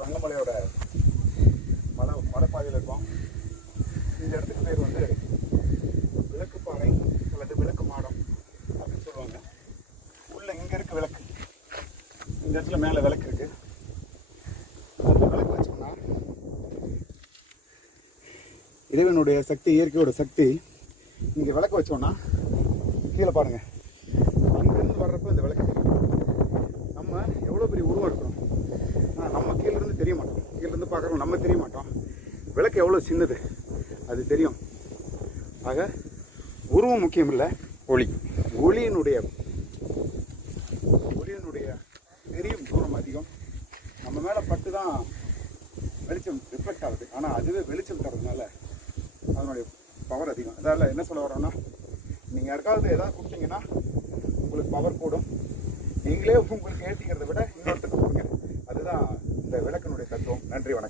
திருச்செந்தூர் அண்ணாமலையோட மலைப்பாதையில் இருக்கோம். இந்த இடத்துக்கு பேர் வந்து விளக்குப்பாறை அல்லது விளக்கு மாடம் அப்படின்னு சொல்லுவாங்க. உள்ள இங்கே இருக்க விளக்கு, இந்த இடத்துல மேலே விளக்கு இருக்கு. அந்த விளக்கு வச்சோம்னா இறைவனுடைய சக்தி, இயற்கையோட சக்தி. இங்கே விளக்கு வச்சோம்னா கீழே பாருங்க, அங்கிருந்து வர்றப்ப இந்த விளக்கு தெரியும். நம்ம எவ்வளோ பெரிய உருவம் இருக்கிறோம், நம்ம கீழேருந்து தெரிய மாட்டோம். கீழேருந்து பார்க்குறோம், நம்ம தெரிய மாட்டோம். விளக்கு எவ்வளோ சின்னது அது தெரியும். ஆக உருவம் முக்கியம் இல்லை, ஒளியினுடைய தெரியும் தூரம் அதிகம். நம்ம மேலே பட்டு தான் வெளிச்சம் ரிஃப்ளெக்ட் ஆகுது. ஆனால் அதுவே வெளிச்சம் தரதுனால அதனுடைய பவர் அதிகம். அதால் என்ன சொல்ல வரோன்னா, நீங்கள் யாருக்காவது எதாவது கொடுத்தீங்கன்னா உங்களுக்கு பவர் கூடும். நீங்களே உங்களுக்கு ஏற்றிக்கிறத விட இன்னொருத்தருக்கு கொடுங்க. அதுதான் இந்த விளக்கினுடைய தத்துவம். நன்றி, வணக்கம்.